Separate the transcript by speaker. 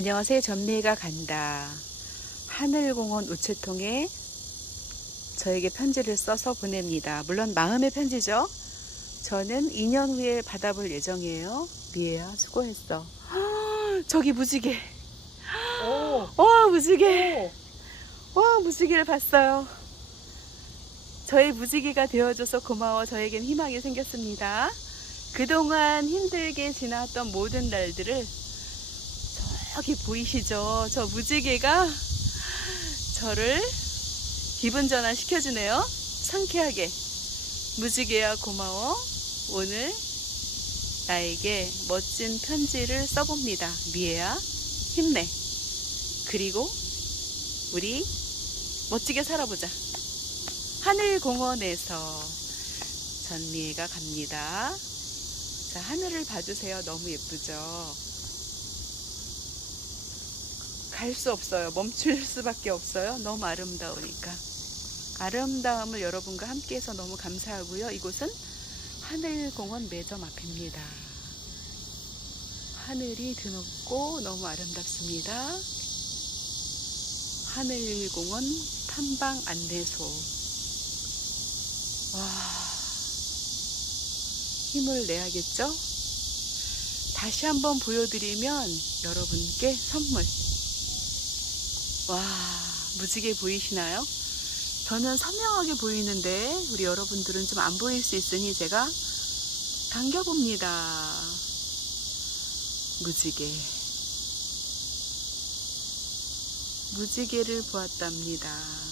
Speaker 1: 안녕하세요. 전미가 간다. 하늘공원 우체통에 저에게 편지를 써서 보냅니다. 물론 마음의 편지죠. 저는 2년 후에 받아볼 예정이에요. 미애야, 수고했어. 저기 무지개.
Speaker 2: 오,
Speaker 1: 와, 무지개.
Speaker 2: 오.
Speaker 1: 와, 무지개를 봤어요. 저의 무지개가 되어줘서 고마워. 저에겐 희망이 생겼습니다. 그동안 힘들게 지났던 모든 날들을 저기 보이시죠? 저 무지개가 저를 기분 전환 시켜주네요. 상쾌하게. 무지개야 고마워. 오늘 나에게 멋진 편지를 써봅니다. 미애야, 힘내. 그리고 우리 멋지게 살아보자. 하늘공원에서 전미애가 갑니다. 자, 하늘을 봐주세요. 너무 예쁘죠? 갈 수 없어요. 멈출 수밖에 없어요. 너무 아름다우니까. 아름다움을 여러분과 함께해서 너무 감사하고요. 이곳은 하늘공원 매점 앞입니다. 하늘이 드높고 너무 아름답습니다. 하늘공원 탐방 안내소. 와, 힘을 내야겠죠? 다시 한번 보여드리면 여러분께 선물. 와, 무지개 보이시나요? 저는 선명하게 보이는데 우리 여러분들은 좀 안 보일 수 있으니 제가 당겨봅니다. 무지개. 무지개를 보았답니다.